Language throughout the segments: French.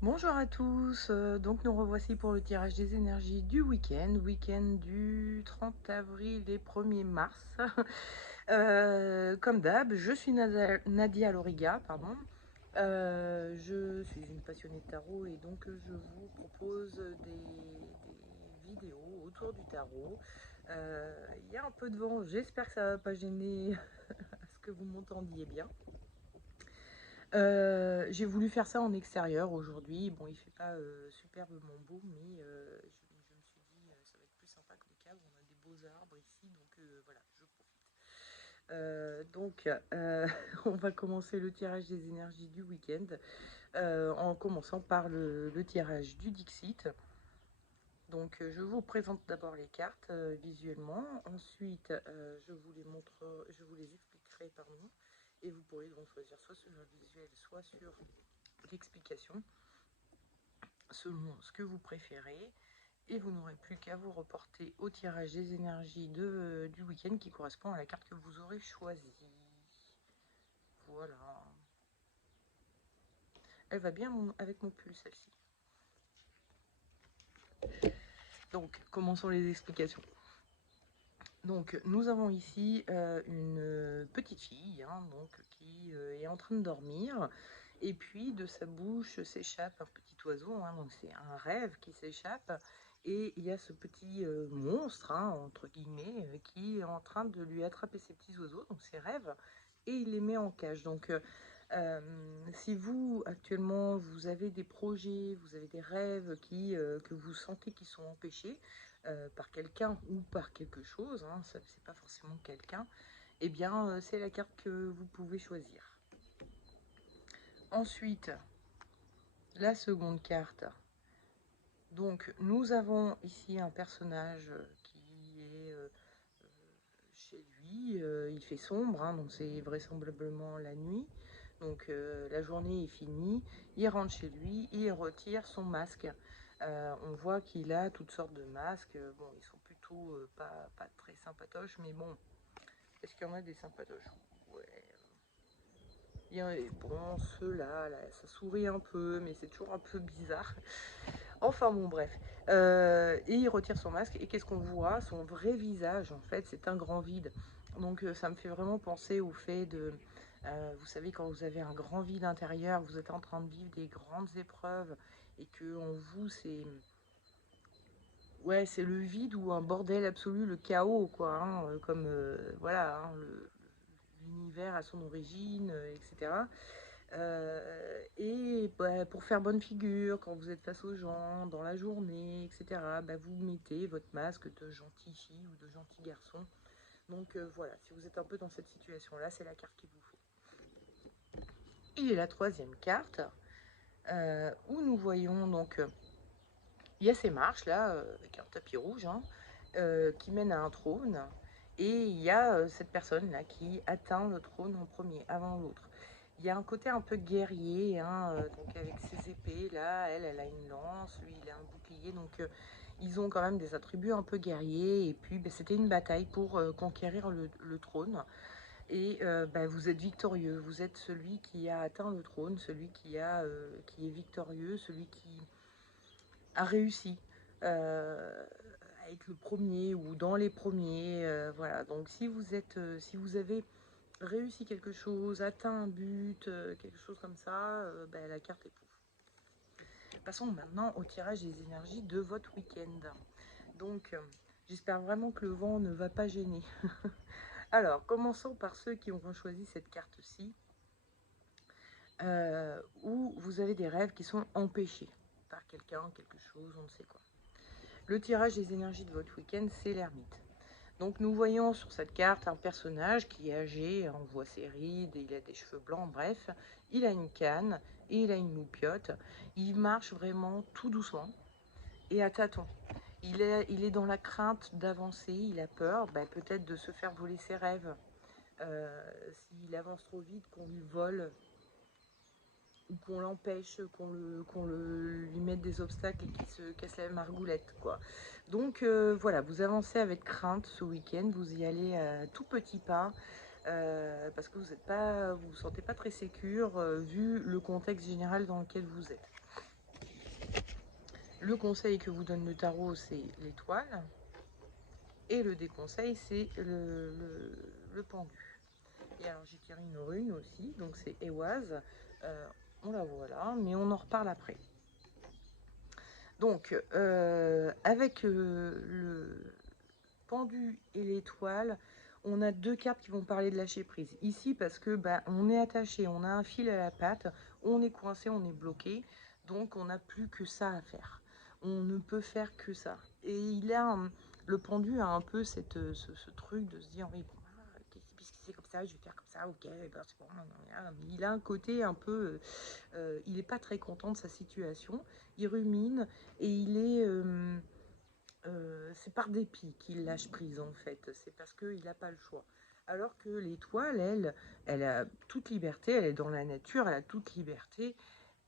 Bonjour à tous, donc nous revoici pour le tirage des énergies du week-end du 30 avril et 1er mars. Comme d'hab, je suis Nadia Loriga, pardon. Je suis une passionnée de tarot et donc je vous propose des vidéos autour du tarot. Il y a un peu de vent, j'espère que ça ne va pas gêner à ce que vous m'entendiez bien. J'ai voulu faire ça en extérieur aujourd'hui. Bon, il fait pas superbement beau, mais je me suis dit ça va être plus sympa que le cadre. On a des beaux arbres ici, donc voilà, je profite. On va commencer le tirage des énergies du week-end en commençant par le tirage du Dixit. Donc, je vous présente d'abord les cartes visuellement. Ensuite, je vous les expliquerai, pardon, et vous pourrez donc choisir soit sur le visuel, soit sur l'explication, selon ce que vous préférez. Et vous n'aurez plus qu'à vous reporter au tirage des énergies du week-end qui correspond à la carte que vous aurez choisie. Voilà. Elle va bien avec mon pull, celle-ci. Donc, commençons les explications. Donc, nous avons ici une petite fille qui est en train de dormir. Et puis, de sa bouche s'échappe un petit oiseau. Donc, c'est un rêve qui s'échappe. Et il y a ce petit monstre, entre guillemets, qui est en train de lui attraper ses petits oiseaux, donc ses rêves, et il les met en cage. Donc, si vous, actuellement, vous avez des projets, vous avez des rêves que vous sentez qui sont empêchés, par quelqu'un ou par quelque chose, ça c'est pas forcément quelqu'un, et bien c'est la carte que vous pouvez choisir. Ensuite, la seconde carte. Donc nous avons ici un personnage qui est chez lui, il fait sombre, donc c'est vraisemblablement la nuit. Donc la journée est finie, il rentre chez lui, il retire son masque. On voit qu'il a toutes sortes de masques. Bon, ils sont plutôt pas très sympatoches, mais bon, est-ce qu'il y en a des sympatoches? Ouais. Bon, ceux-là, là, ça sourit un peu, mais c'est toujours un peu bizarre. Enfin bon, bref. Et il retire son masque, et qu'est-ce qu'on voit? Son vrai visage, en fait, c'est un grand vide. Donc ça me fait vraiment penser au fait de... vous savez, quand vous avez un grand vide intérieur, vous êtes en train de vivre des grandes épreuves, et que en vous, c'est... Ouais, c'est le vide ou un bordel absolu, le chaos, quoi. Comme, voilà, l'univers à son origine, etc. Et bah, pour faire bonne figure, quand vous êtes face aux gens, dans la journée, etc., bah, vous mettez votre masque de gentille fille ou de gentil garçon. Donc voilà, si vous êtes un peu dans cette situation-là, c'est la carte qu'il vous faut. Et la troisième carte, où nous voyons donc, il y a ces marches là, avec un tapis rouge, qui mènent à un trône. Et il y a cette personne là qui atteint le trône en premier, avant l'autre. Il y a un côté un peu guerrier, donc avec ses épées là, elle a une lance, lui il a un bouclier, donc ils ont quand même des attributs un peu guerriers. Et puis c'était une bataille pour conquérir le trône. Et vous êtes victorieux, vous êtes celui qui a atteint le trône, celui qui est victorieux, celui qui a réussi à être le premier ou dans les premiers. Voilà. Donc si vous avez réussi quelque chose, atteint un but, quelque chose comme ça, la carte est pour vous. Passons maintenant au tirage des énergies de votre week-end. Donc j'espère vraiment que le vent ne va pas gêner. Alors, commençons par ceux qui ont choisi cette carte-ci, où vous avez des rêves qui sont empêchés par quelqu'un, quelque chose, on ne sait quoi. Le tirage des énergies de votre week-end, c'est l'ermite. Donc nous voyons sur cette carte un personnage qui est âgé, on voit ses rides, il a des cheveux blancs, bref, il a une canne et il a une loupiote. Il marche vraiment tout doucement et à tâtons. Il est dans la crainte d'avancer, il a peur peut-être de se faire voler ses rêves. S'il avance trop vite, qu'on lui vole ou qu'on l'empêche, lui mette des obstacles et qu'il se casse la margoulette, quoi. Donc voilà, vous avancez avec crainte ce week-end, vous y allez à tout petit pas, parce que vous vous sentez pas très sécure, vu le contexte général dans lequel vous êtes. Le conseil que vous donne le tarot, c'est l'étoile. Et le déconseil, c'est le pendu. Et alors, j'ai tiré une rune aussi, donc c'est Ehwaz. On la voit là, mais on en reparle après. Donc, avec le pendu et l'étoile, on a deux cartes qui vont parler de lâcher prise. Ici, parce que on est attaché, on a un fil à la patte, on est coincé, on est bloqué, donc on n'a plus que ça à faire. On ne peut faire que ça. Et le pendu a un peu ce truc de se dire, oui, bon, puisque c'est comme ça, je vais faire comme ça, ok, ben c'est bon. Il a un côté un peu, il n'est pas très content de sa situation, il rumine et c'est par dépit qu'il lâche prise en fait, c'est parce qu'il n'a pas le choix. Alors que l'étoile, elle a toute liberté, elle est dans la nature, elle a toute liberté,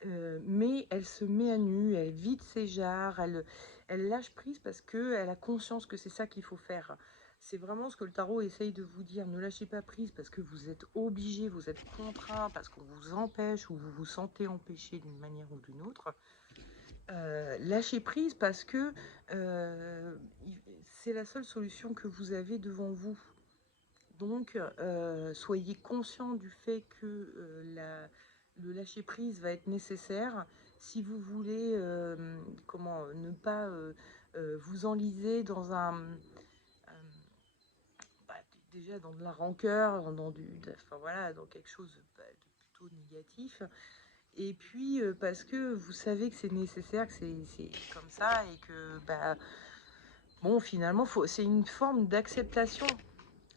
mais elle se met à nu, elle vide ses jarres, elle lâche prise parce qu'elle a conscience que c'est ça qu'il faut faire. C'est vraiment ce que le tarot essaye de vous dire. Ne lâchez pas prise parce que vous êtes obligé, vous êtes contraint, parce qu'on vous empêche ou vous vous sentez empêché d'une manière ou d'une autre. Lâchez prise parce que c'est la seule solution que vous avez devant vous. Donc, soyez conscient du fait que le lâcher prise va être nécessaire si vous voulez ne pas vous enliser dans bah, déjà dans de la rancœur, dans quelque chose de plutôt négatif. Et puis parce que vous savez que c'est nécessaire, que c'est comme ça et que bon, finalement c'est une forme d'acceptation.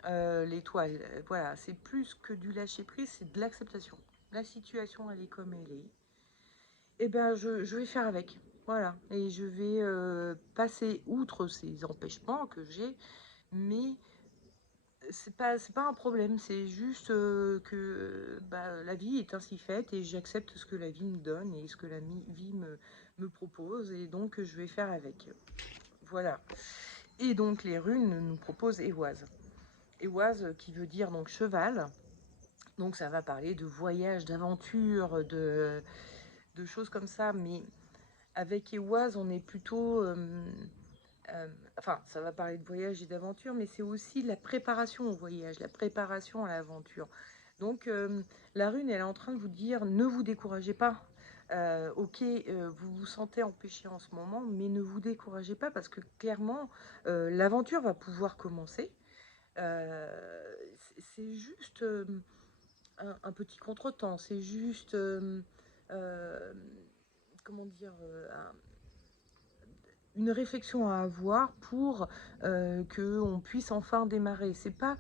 L'étoile, voilà, c'est plus que du lâcher prise, c'est de l'acceptation. La situation, elle est comme elle est. Et je vais faire avec, voilà. Et je vais passer outre ces empêchements que j'ai, mais c'est pas un problème. C'est juste que la vie est ainsi faite et j'accepte ce que la vie me donne et ce que la vie me propose, et donc je vais faire avec. Voilà. Et donc les runes nous proposent Ehwaz. Ehwaz qui veut dire donc cheval. Donc ça va parler de voyage, d'aventure, de choses comme ça. Mais avec Ehwaz, on est plutôt... enfin, ça va parler de voyage et d'aventure, mais c'est aussi la préparation au voyage, la préparation à l'aventure. Donc la rune, elle est en train de vous dire, ne vous découragez pas. Ok, vous vous sentez empêché en ce moment, mais ne vous découragez pas parce que clairement, l'aventure va pouvoir commencer. C'est juste un petit contretemps, c'est juste, euh, comment dire, une réflexion à avoir pour qu'on puisse enfin démarrer. C'est pas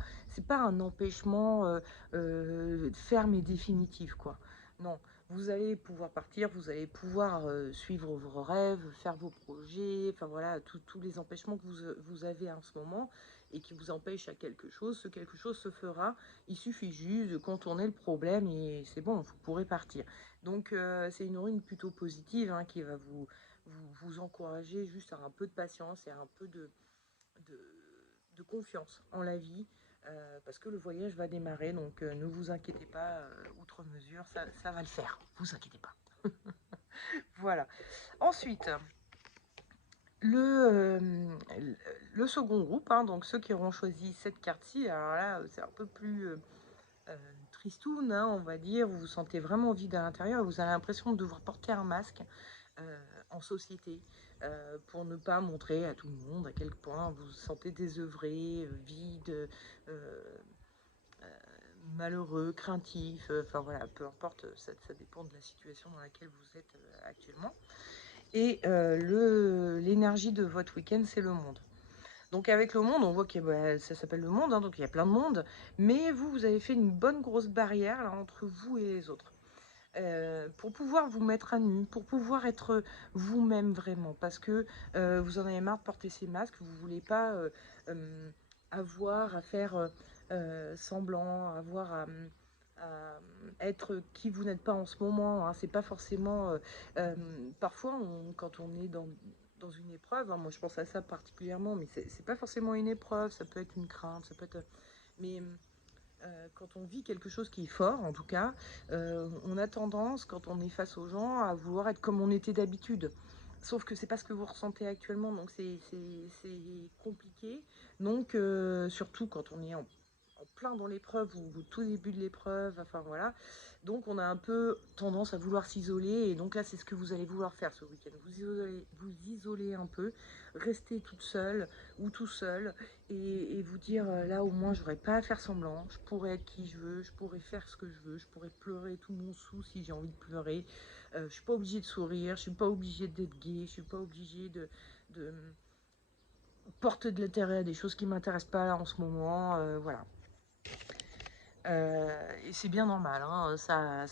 un empêchement ferme et définitif, quoi. Non, vous allez pouvoir partir, vous allez pouvoir suivre vos rêves, faire vos projets, enfin voilà, tous les empêchements que vous avez en ce moment et qui vous empêchent à quelque chose, ce quelque chose se fera. Il suffit juste de contourner le problème et c'est bon, vous pourrez partir. Donc c'est une rune plutôt positive hein, qui va vous encourager juste à un peu de patience et à un peu de confiance en la vie, parce que le voyage va démarrer, donc ne vous inquiétez pas, outre mesure, ça va le faire, vous inquiétez pas. Voilà. Ensuite, le second groupe, hein, donc ceux qui auront choisi cette carte-ci, alors là, c'est un peu plus tristoun, hein, on va dire, vous vous sentez vraiment vide à l'intérieur et vous avez l'impression de devoir porter un masque en société pour ne pas montrer à tout le monde à quel point vous vous sentez désœuvré, vide, malheureux, craintif, enfin voilà, peu importe, ça dépend de la situation dans laquelle vous êtes actuellement. Et l'énergie de votre week-end, c'est le monde. Donc avec le monde, on voit que ça s'appelle le monde, hein, donc il y a plein de monde, mais vous avez fait une bonne grosse barrière là, entre vous et les autres. Pour pouvoir vous mettre à nu, pour pouvoir être vous-même vraiment, parce que vous en avez marre de porter ces masques, vous ne voulez pas avoir à faire semblant, avoir à être qui vous n'êtes pas en ce moment, hein. C'est pas forcément... parfois, quand on est dans une épreuve, hein, moi je pense à ça particulièrement, mais c'est pas forcément une épreuve, ça peut être une crainte, ça peut être... Mais quand on vit quelque chose qui est fort, en tout cas, on a tendance, quand on est face aux gens, à vouloir être comme on était d'habitude. sauf que c'est pas ce que vous ressentez actuellement, donc c'est compliqué. Donc, surtout quand on est en plein dans l'épreuve ou au tout début de l'épreuve, enfin voilà. Donc on a un peu tendance à vouloir s'isoler, et donc là c'est ce que vous allez vouloir faire ce week-end. Vous isoler un peu, rester toute seule ou tout seul, et vous dire là au moins j'aurais pas à faire semblant, je pourrais être qui je veux, je pourrais faire ce que je veux, je pourrais pleurer tout mon sou si j'ai envie de pleurer. Je suis pas obligée de sourire, je suis pas obligée d'être gaie, je suis pas obligée de porter de l'intérêt à des choses qui m'intéressent pas là en ce moment, voilà. Et c'est bien normal, hein, ça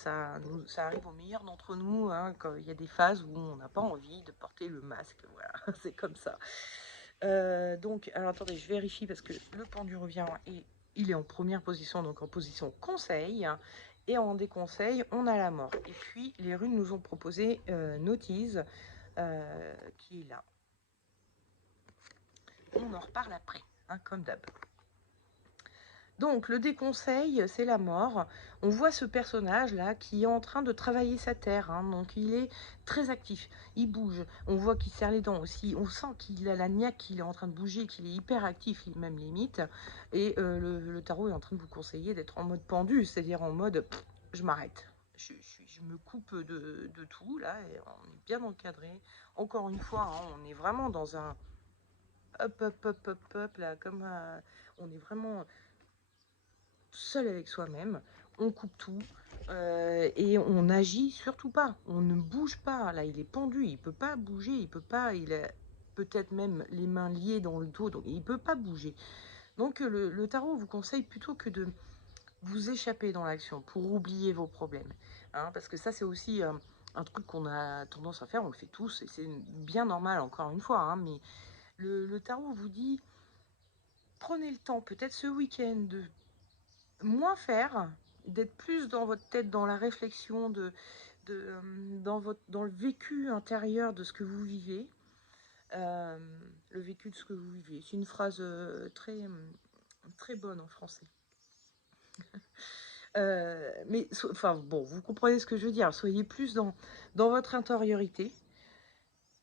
arrive aux meilleurs d'entre nous, hein, quand il y a des phases où on n'a pas envie de porter le masque, voilà, c'est comme ça. Donc, alors attendez, je vérifie parce que le pendu revient et il est en première position, donc en position conseil. Et en déconseil, on a la mort. Et puis, les runes nous ont proposé Notice, qui est là. On en reparle après, hein, comme d'hab. Donc, le déconseil, c'est la mort. On voit ce personnage-là qui est en train de travailler sa terre. Hein, donc, il est très actif. Il bouge. On voit qu'il serre les dents aussi. On sent qu'il a la niaque, qu'il est en train de bouger, qu'il est hyper actif, même limite. Et le tarot est en train de vous conseiller d'être en mode pendu, c'est-à-dire en mode je m'arrête. Je me coupe de tout, là. Et on est bien encadré. Encore une fois, hein, on est vraiment dans un hop, là, comme on est vraiment seul avec soi-même, on coupe tout et on agit surtout pas, on ne bouge pas. Là il est pendu, il peut pas bouger, il peut pas, il a peut-être même les mains liées dans le dos, donc il peut pas bouger. Donc le tarot vous conseille plutôt que de vous échapper dans l'action pour oublier vos problèmes, hein, parce que ça c'est aussi un truc qu'on a tendance à faire, on le fait tous et c'est bien normal encore une fois, hein, mais le tarot vous dit prenez le temps peut-être ce week-end de moins faire, d'être plus dans votre tête, dans la réflexion, dans le vécu intérieur de ce que vous vivez. Le vécu de ce que vous vivez. C'est une phrase très bonne en français. Mais enfin bon, vous comprenez ce que je veux dire. Soyez plus dans votre intériorité,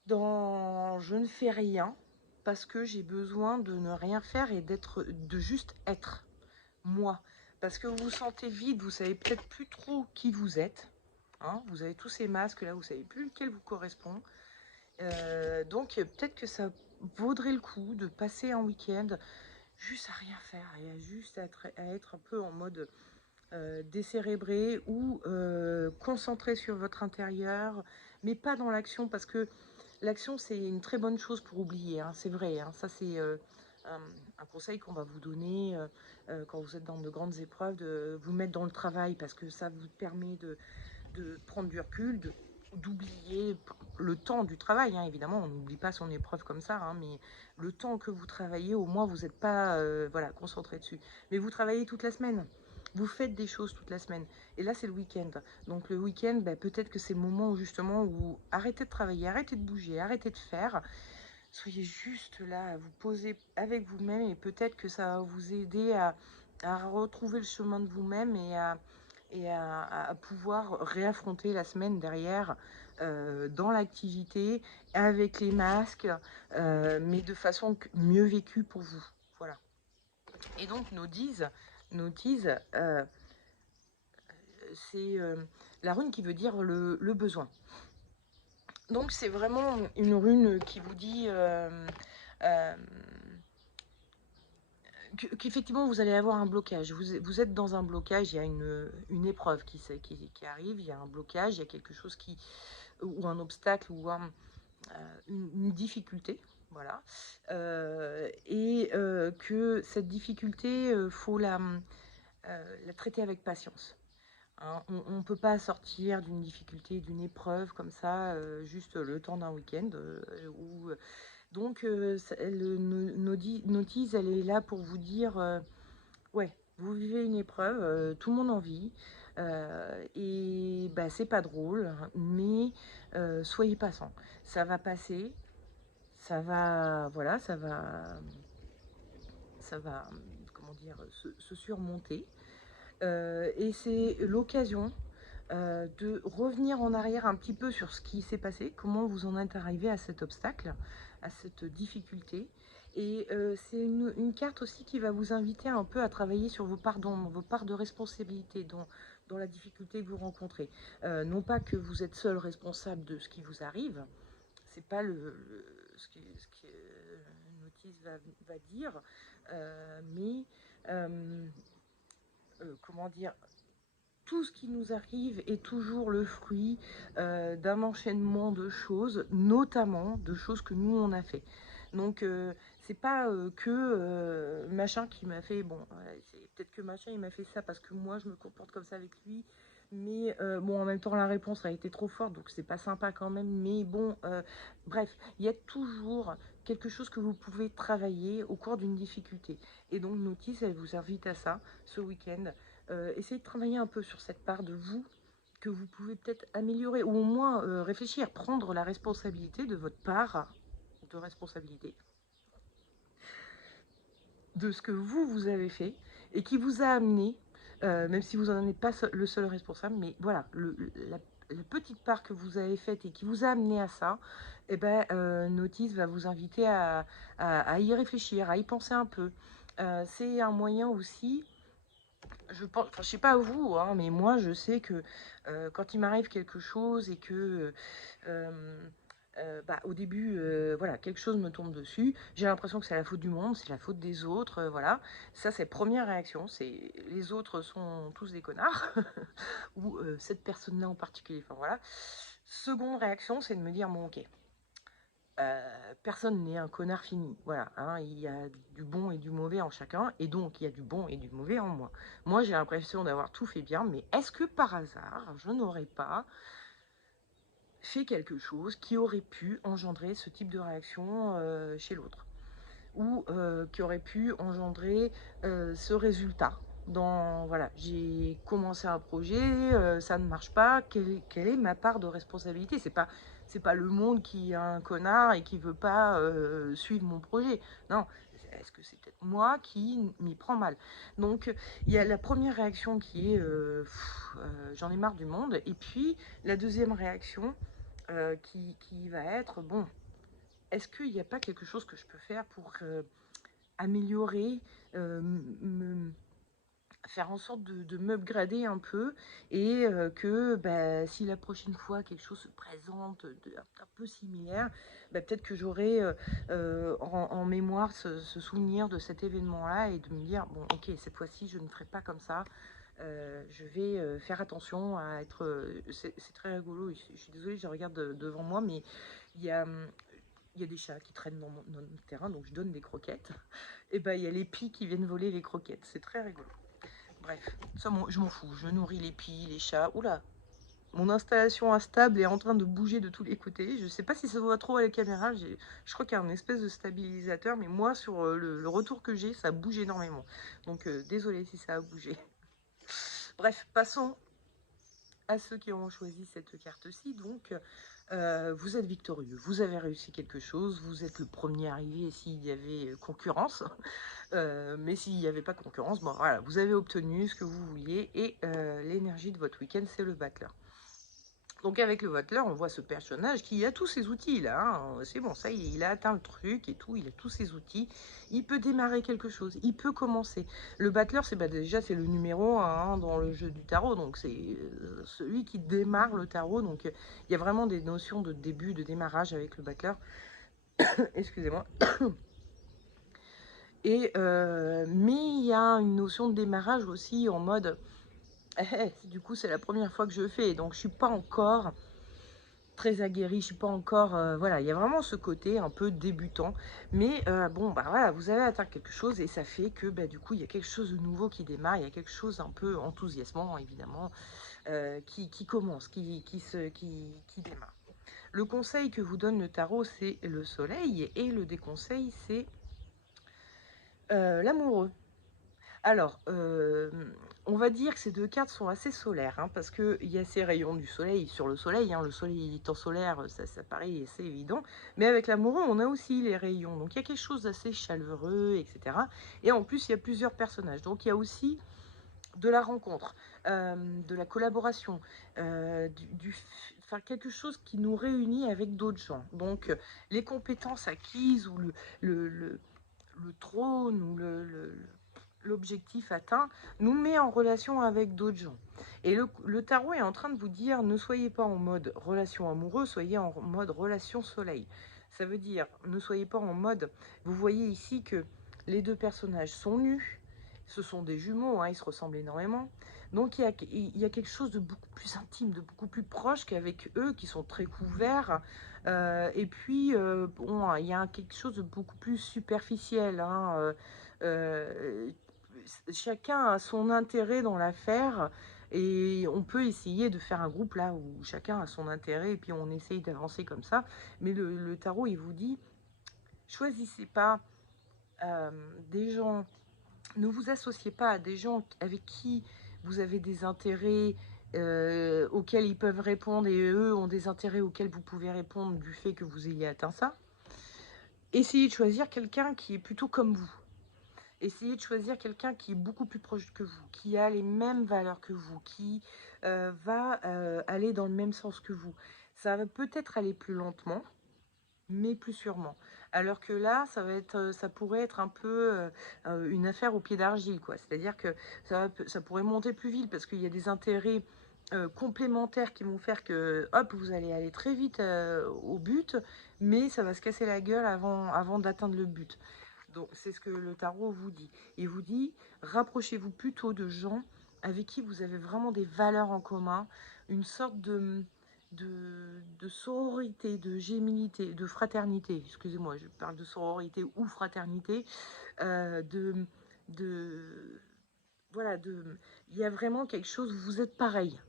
dans je ne fais rien parce que j'ai besoin de ne rien faire et de juste être moi. Parce que vous vous sentez vide, vous savez peut-être plus trop qui vous êtes. Hein, vous avez tous ces masques là, vous savez plus lequel vous correspond. Donc peut-être que ça vaudrait le coup de passer un week-end juste à rien faire et à juste à être un peu en mode décérébré ou concentré sur votre intérieur, mais pas dans l'action, parce que l'action c'est une très bonne chose pour oublier, hein, c'est vrai, hein, ça c'est un conseil qu'on va vous donner quand vous êtes dans de grandes épreuves, de vous mettre dans le travail, parce que ça vous permet de prendre du recul, d'oublier le temps du travail, hein, évidemment, on n'oublie pas son épreuve comme ça, hein, mais le temps que vous travaillez, au moins vous n'êtes pas voilà, concentré dessus. Mais vous travaillez toute la semaine, vous faites des choses toute la semaine, et là c'est le week-end. Donc le week-end, bah, peut-être que c'est le moment où justement où arrêtez de travailler, arrêtez de bouger, arrêtez de faire, soyez juste là, à vous poser avec vous-même, et peut-être que ça va vous aider à retrouver le chemin de vous-même et à pouvoir réaffronter la semaine derrière dans l'activité, avec les masques, mais de façon mieux vécue pour vous. Voilà. Et donc notice c'est la rune qui veut dire le besoin. Donc c'est vraiment une rune qui vous dit qu'effectivement vous allez avoir un blocage. Vous êtes dans un blocage, il y a une épreuve qui arrive, il y a un blocage, il y a quelque chose ou un obstacle ou une difficulté. Voilà. Que cette difficulté, faut la traiter avec patience. Hein. On ne peut pas sortir d'une difficulté, d'une épreuve comme ça, juste le temps d'un week-end. Donc, Notice, elle est là pour vous dire, ouais, vous vivez une épreuve, tout le monde en vit, et bah, c'est pas drôle, mais soyez patient. Ça va passer, ça va, voilà, comment dire, se surmonter. Et c'est l'occasion de revenir en arrière un petit peu sur ce qui s'est passé, comment vous en êtes arrivé à cet obstacle, à cette difficulté. Et c'est une carte aussi qui va vous inviter un peu à travailler sur vos parts de responsabilité dans la difficulté que vous rencontrez. Non pas que vous êtes seul responsable de ce qui vous arrive, c'est pas ce que Notice va dire, mais comment dire, tout ce qui nous arrive est toujours le fruit d'un enchaînement de choses, notamment de choses que nous on a fait. Donc c'est pas que machin qui m'a fait, bon, c'est peut-être que machin il m'a fait ça parce que moi je me comporte comme ça avec lui, mais bon en même temps la réponse a été trop forte donc c'est pas sympa quand même, mais bon bref, il y a toujours quelque chose que vous pouvez travailler au cours d'une difficulté. Et donc Notice elle vous invite à ça ce week-end. Essayez de travailler un peu sur cette part de vous que vous pouvez peut-être améliorer, ou au moins réfléchir, prendre la responsabilité de votre part de responsabilité, de ce que vous avez fait, et qui vous a amené, même si vous n'en êtes pas le seul responsable, mais voilà, la petite part que vous avez faite et qui vous a amené à ça, et ben, Notice va vous inviter à y réfléchir, à y penser un peu. C'est un moyen aussi, je pense, enfin, je sais pas vous, hein, mais moi je sais que quand il m'arrive quelque chose et que bah, au début, voilà, quelque chose me tombe dessus, j'ai l'impression que c'est la faute du monde, c'est la faute des autres, voilà. Ça, c'est première réaction, c'est les autres sont tous des connards, ou cette personne-là en particulier, enfin voilà. Seconde réaction, c'est de me dire, bon ok, personne n'est un connard fini. Voilà, hein, il y a du bon et du mauvais en chacun, et donc il y a du bon et du mauvais en moi. Moi, j'ai l'impression d'avoir tout fait bien, mais est-ce que par hasard, je n'aurais pas fait quelque chose qui aurait pu engendrer ce type de réaction chez l'autre, ou qui aurait pu engendrer ce résultat dans, voilà, j'ai commencé un projet, ça ne marche pas, quelle est ma part de responsabilité? C'est pas le monde qui est un connard et qui veut pas suivre mon projet. Non, est-ce que c'est peut-être moi qui m'y prends mal? Donc il y a la première réaction qui est j'en ai marre du monde, et puis la deuxième réaction qui va être, bon, est-ce qu'il n'y a pas quelque chose que je peux faire pour améliorer, me faire en sorte de m'upgrader un peu, et que bah, si la prochaine fois quelque chose se présente un peu similaire, bah, peut-être que j'aurai en mémoire ce souvenir de cet événement-là, et de me dire, bon ok, cette fois-ci je ne ferai pas comme ça, je vais faire attention à être... c'est très rigolo, je suis désolée, je regarde devant moi, mais il y a... il y a des chats qui traînent dans notre terrain, donc je donne des croquettes. Et ben il y a les pies qui viennent voler les croquettes. C'est très rigolo. Bref, ça, je m'en fous. Je nourris les pies, les chats. Oula, mon installation instable est en train de bouger de tous les côtés. Je sais pas si ça se voit trop à la caméra. Je crois qu'il y a un espèce de stabilisateur, mais moi, sur le retour que j'ai, ça bouge énormément. Donc, désolé si ça a bougé. Bref, passons à ceux qui ont choisi cette carte-ci. Donc, vous êtes victorieux, vous avez réussi quelque chose, vous êtes le premier arrivé s'il y avait concurrence, mais s'il n'y avait pas concurrence, bon voilà, vous avez obtenu ce que vous vouliez, et l'énergie de votre week-end, c'est le battleur. Donc avec le battleur, on voit ce personnage qui a tous ses outils là, hein. C'est bon, ça il a atteint le truc et tout, il a tous ses outils, il peut démarrer quelque chose, il peut commencer. Le battleur, c'est déjà c'est le numéro 1 dans le jeu du tarot, donc c'est celui qui démarre le tarot, donc il y a vraiment des notions de début, de démarrage avec le battleur. Excusez-moi. Et mais il y a une notion de démarrage aussi en mode du coup c'est la première fois que je fais, donc je suis pas encore très aguerri, je suis pas encore voilà, il y a vraiment ce côté un peu débutant, mais bon bah voilà, vous avez atteint quelque chose, et ça fait que bah, du coup il y a quelque chose de nouveau qui démarre, il y a quelque chose un peu enthousiasmant évidemment qui commence, qui démarre. Le conseil que vous donne le tarot, c'est le soleil, et le déconseil, c'est l'amoureux. Alors, on va dire que ces deux cartes sont assez solaires, hein, parce qu'il y a ces rayons du soleil sur le soleil, hein, le soleil étant solaire, ça paraît assez évident, mais avec l'amoureux, on a aussi les rayons, donc il y a quelque chose d'assez chaleureux, etc. Et en plus, il y a plusieurs personnages, donc il y a aussi de la rencontre, de la collaboration, enfin, quelque chose qui nous réunit avec d'autres gens. Donc, les compétences acquises ou le, le- le trône ou l'objectif atteint nous met en relation avec d'autres gens. Et le tarot est en train de vous dire, ne soyez pas en mode relation amoureuse, soyez en mode relation soleil. Ça veut dire, ne soyez pas en mode, vous voyez ici que les deux personnages sont nus, ce sont des jumeaux, hein, ils se ressemblent énormément. Donc il y a quelque chose de beaucoup plus intime, de beaucoup plus proche qu'avec eux qui sont très couverts. Et puis, bon, il y a quelque chose de beaucoup plus superficiel, hein, euh, chacun a son intérêt dans l'affaire et on peut essayer de faire un groupe là où chacun a son intérêt et puis on essaye d'avancer comme ça. Mais le tarot, il vous dit, choisissez pas euh, des gens, ne vous associez pas à des gens avec qui vous avez des intérêts auxquels ils peuvent répondre et eux ont des intérêts auxquels vous pouvez répondre du fait que vous ayez atteint ça. Essayez de choisir quelqu'un qui est plutôt comme vous. Essayez de choisir quelqu'un qui est beaucoup plus proche que vous, qui a les mêmes valeurs que vous, qui va aller dans le même sens que vous. Ça va peut-être aller plus lentement, mais plus sûrement. Alors que là, ça pourrait être un peu une affaire au pied d'argile, quoi. C'est-à-dire que ça pourrait monter plus vite parce qu'il y a des intérêts complémentaires qui vont faire que, hop, vous allez aller très vite au but, mais ça va se casser la gueule avant d'atteindre le but. Donc, c'est ce que le tarot vous dit. Il vous dit, rapprochez-vous plutôt de gens avec qui vous avez vraiment des valeurs en commun, une sorte de sororité, de géminité, de fraternité, excusez-moi, je parle de sororité ou fraternité, euh, de, de, voilà, il y a vraiment quelque chose, vous êtes pareil.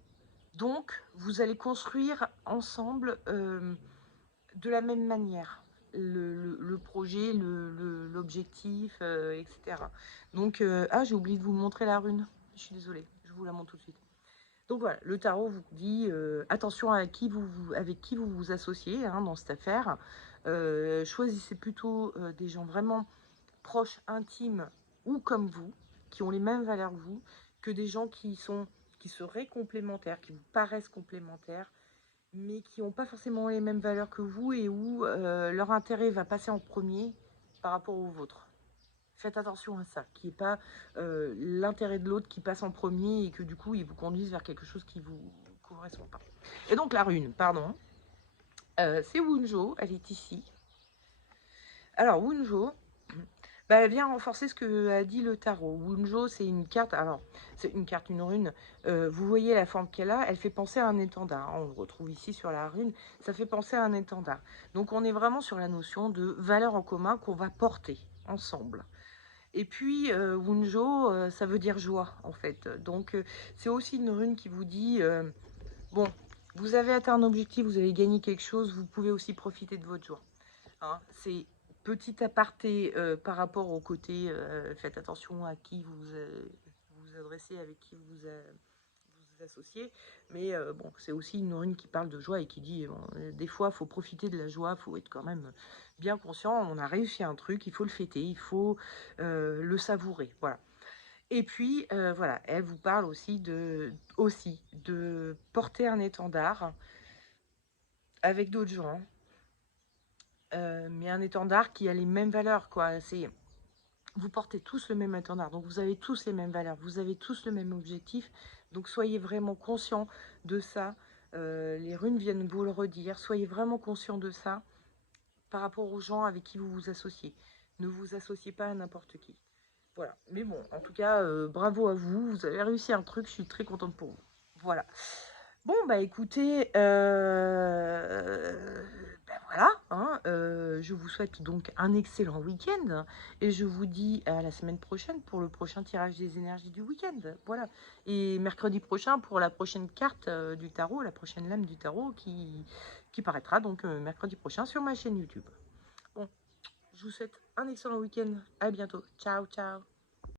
Donc, vous allez construire ensemble de la même manière le projet, l'objectif, etc. Donc, ah, j'ai oublié de vous montrer la rune. Je suis désolée, je vous la montre tout de suite. Donc voilà, le tarot vous dit attention avec qui vous vous associez hein, dans cette affaire. Choisissez plutôt des gens vraiment proches, intimes ou comme vous, qui ont les mêmes valeurs que vous, que des gens qui seraient complémentaires, qui vous paraissent complémentaires, mais qui n'ont pas forcément les mêmes valeurs que vous et où leur intérêt va passer en premier par rapport au vôtre. Faites attention à ça, qu'il n'y ait pas l'intérêt de l'autre qui passe en premier et que du coup, il vous conduise vers quelque chose qui ne vous correspond pas. Et donc la rune, pardon, c'est Wunjo, elle est ici. Alors Wunjo, bah, elle vient renforcer ce que a dit le tarot. Wunjo, c'est une carte, alors c'est une carte, une rune. Vous voyez la forme qu'elle a, elle fait penser à un étendard. On le retrouve ici sur la rune, ça fait penser à un étendard. Donc on est vraiment sur la notion de valeur en commun qu'on va porter ensemble. Et puis, Wunjo, ça veut dire joie, en fait. Donc, c'est aussi une rune qui vous dit, bon, vous avez atteint un objectif, vous avez gagné quelque chose, vous pouvez aussi profiter de votre joie. Hein. C'est petit aparté par rapport au côté, faites attention à qui vous adressez, avec qui vous associez. Mais bon, c'est aussi une rune qui parle de joie et qui dit, bon, des fois, il faut profiter de la joie, il faut être quand même bien conscient, on a réussi un truc, il faut le fêter, il faut le savourer. Voilà. Et puis, voilà, elle vous parle aussi de porter un étendard avec d'autres gens, mais un étendard qui a les mêmes valeurs, quoi. Vous portez tous le même étendard, donc vous avez tous les mêmes valeurs, vous avez tous le même objectif, donc soyez vraiment conscients de ça. Les runes viennent vous le redire, soyez vraiment conscients de ça par rapport aux gens avec qui vous vous associez. Ne vous associez pas à n'importe qui. Voilà. Mais bon, en tout cas, bravo à vous. Vous avez réussi un truc. Je suis très contente pour vous. Voilà. Bon, bah écoutez, ben voilà. Hein, je vous souhaite donc un excellent week-end. Et je vous dis à la semaine prochaine pour le prochain tirage des énergies du week-end. Voilà. Et mercredi prochain pour la prochaine carte du tarot, la prochaine lame du tarot qui paraîtra donc mercredi prochain sur ma chaîne YouTube. Bon, je vous souhaite un excellent week-end. À bientôt. Ciao, ciao.